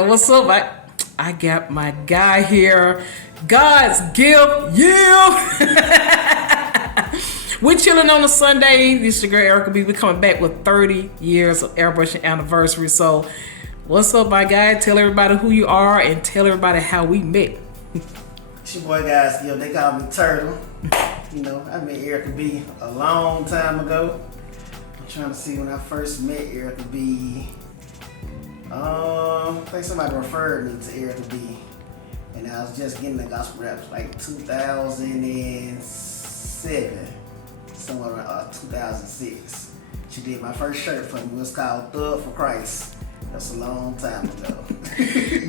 Yo, what's up? I got my guy here. God's gift, yeah. We're chilling on a Sunday. This is your girl Erica B. We're coming back with 30 years of Airbrushing anniversary. So, what's up, my guy? Tell everybody who you are and tell everybody how we met. It's your boy, guys. They call me Turtle. I met Erica B a long time ago. I'm trying to see when I first met Erica B. I think somebody referred me to Erica B. And I was just getting the gospel rap like 2007, somewhere around 2006. She did my first shirt for me. It was called Thug for Christ. That's a long time ago.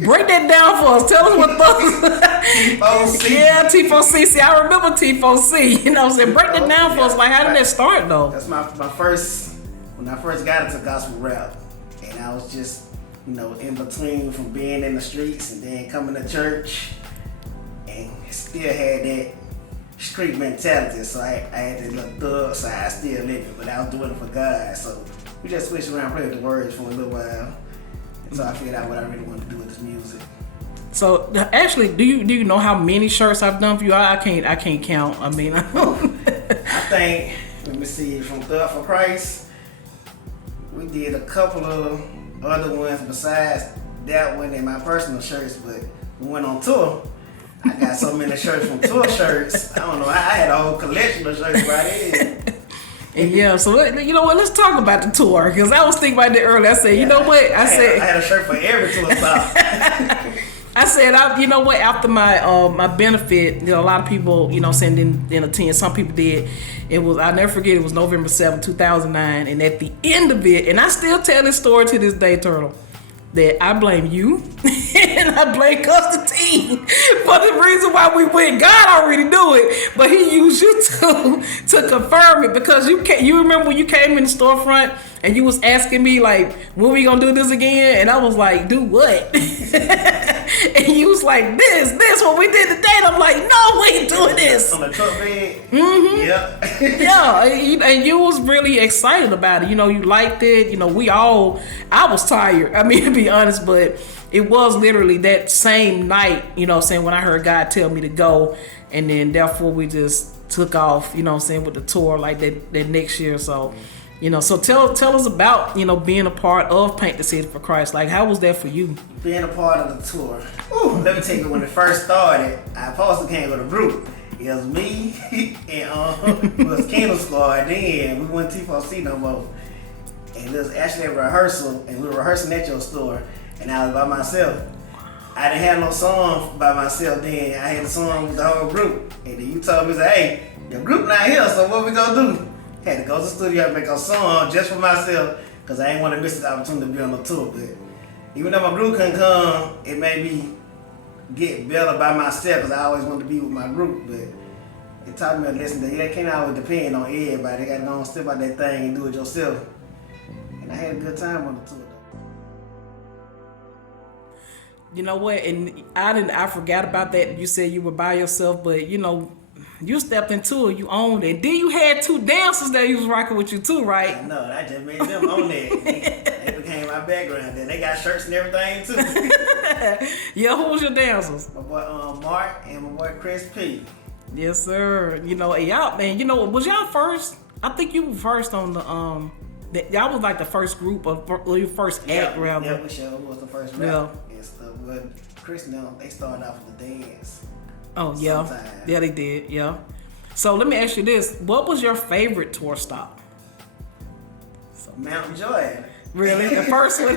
Break that down for us. Tell us what those. T4C. Yeah, T4C. See, I remember T4C. You know what I'm saying? Break that down for us. Like, how did that start, though? That's my first, when I first got into gospel rap. And I was just, in between from being in the streets and then coming to church. And still had that street mentality. So I had that little thug side still living, but I was doing it for God. So we just switched around, playing the words for a little while. So I figured out what I really wanted to do with this music. So actually, do you know how many shirts I've done for you? I can't count. I mean, I think, let me see, from Thug for Christ, we did a couple of other ones besides that one in my personal shirts, but we went on tour. I got so many shirts from tour shirts. I don't know. I had a whole collection of shirts right here. And yeah, so you know what? Let's talk about the tour, because I was thinking about that earlier. I said, you know what? I had a shirt for every tour stop. I said, you know what? After my my benefit, a lot of people, saying didn't attend. Some people did. It was, I'll never forget. It was November 7th, 2009, and at the end of it, and I still tell this story to this day, Turtle, that I blame you and I blame Constantine for the reason why we went. God already knew it, but he used you to confirm it, because you remember when you came in the storefront and you was asking me like, when we gonna do this again? And I was like, do what? And you was like, this what we did today. And I'm like, no, we ain't doing this. On the truck bed. Mm-hmm. Yep. Yeah, and you was really excited about it. You liked it. I was tired. I mean, to be honest, but it was literally that same night, when I heard God tell me to go, and then therefore we just took off, with the tour like that next year. So, so tell us about, being a part of Paint the City for Christ. Like, how was that for you? Being a part of the tour. Ooh, let me tell you, when it first started, I supposed to came with a group. It was me and it was Kingdom Squad. Then we went T4C no more. And it was actually a rehearsal, and we were rehearsing at your store, and I was by myself. I didn't have no song by myself then. I had a song with the whole group. And then you told me, hey, your group not here, so what we gonna do? Had to go to the studio and make a song just for myself, because I didn't want to miss the opportunity to be on the tour. But even though my group couldn't come, it made me get better by myself, because I always wanted to be with my group. But it taught me a lesson that you can't always depend on everybody. You gotta go and step out that thing and do it yourself. And I had a good time on the tour, though. You know what? And I forgot about that. You said you were by yourself, but you stepped into it, you owned it. Then you had two dancers that you was rocking with you too, right? I know, I just made them own that. They became my background. Then they got shirts and everything too. Yeah, who was your dancers? My boy Mark and my boy Chris P. Yes, sir. Y'all, man, was y'all first? I think you were first on the y'all was like the first group or your first act, rather. Yeah, we sure was the first rap and stuff. But Chris and them, they started off with the dance. Oh, yeah. Sometime. Yeah, they did, yeah. So let me ask you this. What was your favorite tour stop? Mountain Joy. Really? The first one?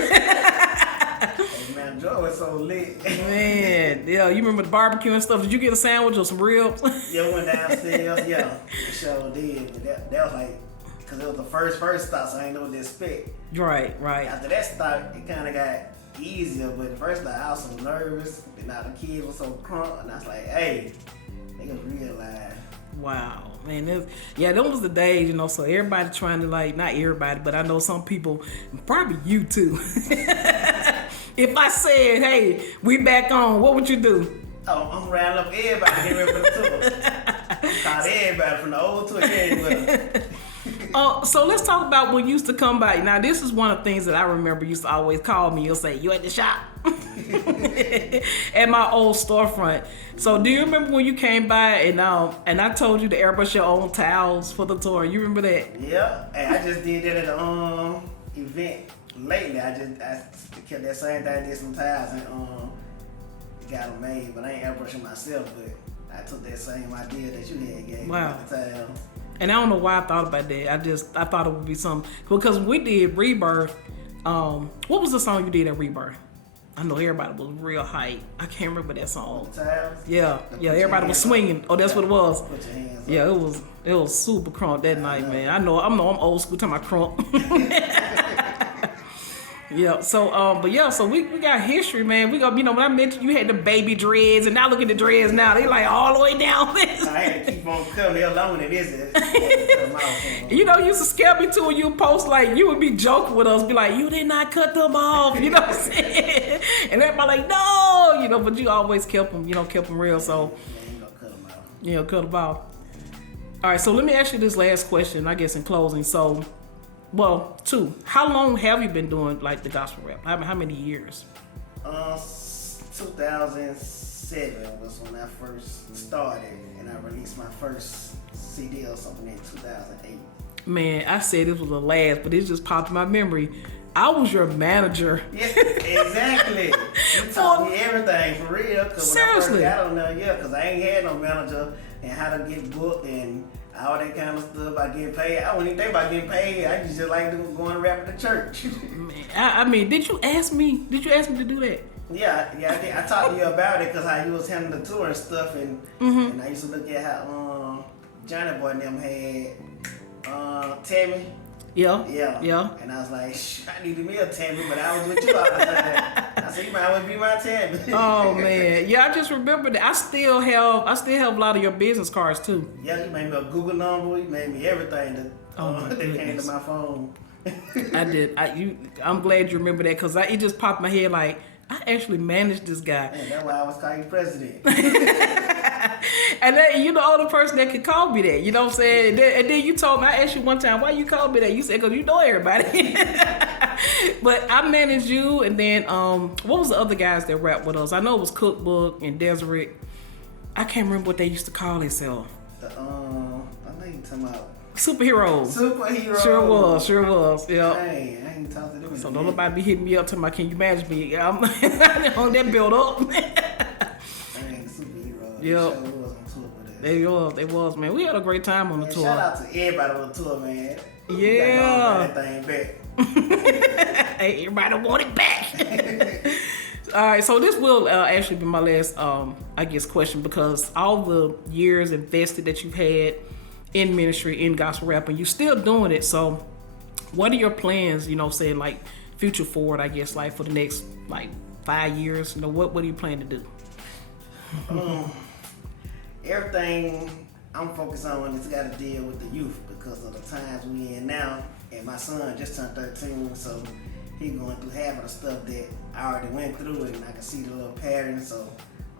Mountain Joy was so lit. Man, yeah, you remember the barbecue and stuff. Did you get a sandwich or some ribs? Yeah, we went downstairs, yeah. We sure did. But that was like, because it was the first stop, so I didn't know what to expect. Right. After that stop, it kind of got easier, but the first time I was so nervous, and now the kids were so crunk, and I was like, hey, they gonna realize. Wow, man, them was the days, so everybody trying to, like, not everybody, but I know some people, probably you too. If I said, hey, we back on, what would you do? Oh, I'm rounding up everybody getting ready for the tour. Called everybody from the old tour getting with us. So let's talk about when you used to come by. Now, this is one of the things that I remember. You used to always call me. You'll say, "You at the shop?" At my old storefront. So, do you remember when you came by and I told you to airbrush your own towels for the tour? You remember that? Yeah, and I just did that at an event lately. I kept that same thing. I did some towels and got them made, but I ain't airbrushing myself. But I took that same idea that you had gave me at the time. And I don't know why I thought about that. I thought it would be something because when we did Rebirth. What was the song you did at Rebirth? I know everybody was real hype. I can't remember that song. Yeah, everybody was swinging. Oh, that's what it was. Put your hands up. Yeah, it was super crunk that night, man. I know I'm old school. Talking about crunk. Yeah. So, so we got history, man. We go. When I mentioned you had the baby dreads, and now look at the dreads now. They like all the way down. I had to keep on cutting. They're long it is. You used to scare me too when you post like you would be joking with us, be like, "You did not cut them off." You know what I'm saying? And everybody like, "No," but you always kept them. Kept them real. So you gonna cut them out. Cut them off. All right. So let me ask you this last question. I guess in closing. So. Well, 2. How long have you been doing like the gospel rap? How many years? 2007 was when I first started, and I released my first CD or something in 2008. Man, I said it was the last, but it just popped in my memory. I was your manager. Yeah, exactly. You taught me everything for real. Seriously. When I first got on there, because I ain't had no manager and how to get booked and all that kind of stuff about getting paid. I wouldn't even think about getting paid. I just like going to rap at the church. Man, I mean, did you ask me to do that? Yeah, I talked to you about it because how you was handling the tour and stuff, and I used to look at how Johnny Boy and them had Tammy. Yeah. And I was like, I needed me a Tammy, but I was with you all the time. I said, you might well be my Tammy. Oh man, yeah, I just remember that. I still have a lot of your business cards too. Yeah, you made me a Google number. You made me everything that came to my phone. I did. I'm glad you remember that because it just popped in my head like I actually managed this guy. Man, that's why I was calling you president. And then you're the only person that could call me that. You know what I'm saying? And then you told me, I asked you one time, why you called me that? You said, because you know everybody. But I managed you, and then what was the other guys that rapped with us? I know it was Cookbook and Desiree. I can't remember what they used to call themselves. I know you talking about Superheroes. Sure was. Yeah. Hey, I ain't talking to them. So don't nobody be hitting me up talking about, can you manage me? I'm on that build up. Dang, superheroes. Yeah. They was, man. We had a great time on the tour. Shout out to everybody on the tour, man. Yeah. That thing back. Hey, everybody want it back. All right, so this will actually be my last, question, because all the years invested that you've had in ministry, in gospel rap, and you're still doing it. So, what are your plans? Saying like future forward, I guess, like for the next 5 years. What do you plan to do? Everything I'm focused on is got to deal with the youth because of the times we in now. And my son just turned 13, so he going through half of the stuff that I already went through, and I can see the little pattern. So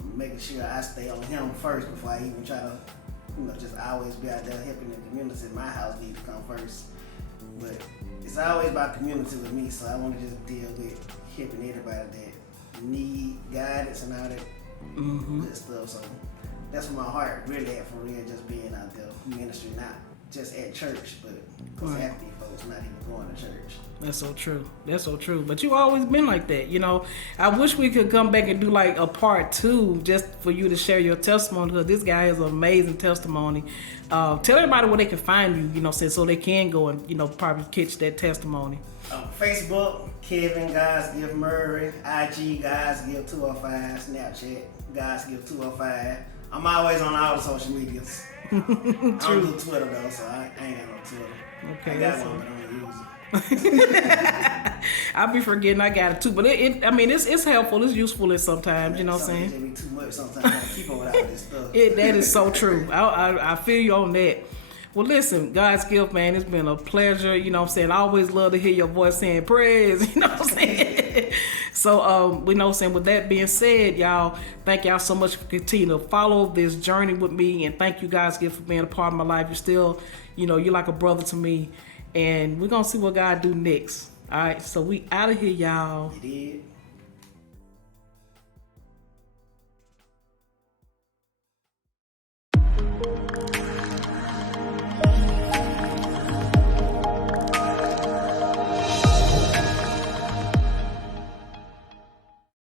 I'm making sure I stay on him first before I even try to, just always be out there helping the community. My house needs to come first, but it's always about community with me. So I want to just deal with helping everybody that need guidance and all that good stuff. So that's where my heart really at for real, just being out there ministry, not just at church, but because half these folks not even going to church. That's so true. But you always been like that, I wish we could come back and do like a part 2 just for you to share your testimony, because this guy has an amazing testimony. Tell everybody where they can find you, so they can go and, probably catch that testimony. Facebook, Kevin Guys Give Murray, IG Guys Give 205, Snapchat Guys Give 205. I'm always on all the social medias. I don't do Twitter though, so I ain't got no Twitter. Okay, I got one, but I don't use it. I'll be forgetting I got it too, but it's helpful, it's useful sometimes, you know what I'm saying? It be too much sometimes. I keep on with all this stuff. That is so true. I feel you on that. Well, listen, God's gift, man, it's been a pleasure. You know what I'm saying? I always love to hear your voice saying praise. You know what I'm saying? So, we know what I'm saying. With that being said, y'all, thank y'all so much for continuing to follow this journey with me. And thank you, God's gift, for being a part of my life. You're still, you know, you're like a brother to me. And we're going to see what God do next. All right, so we out of here, y'all. You did.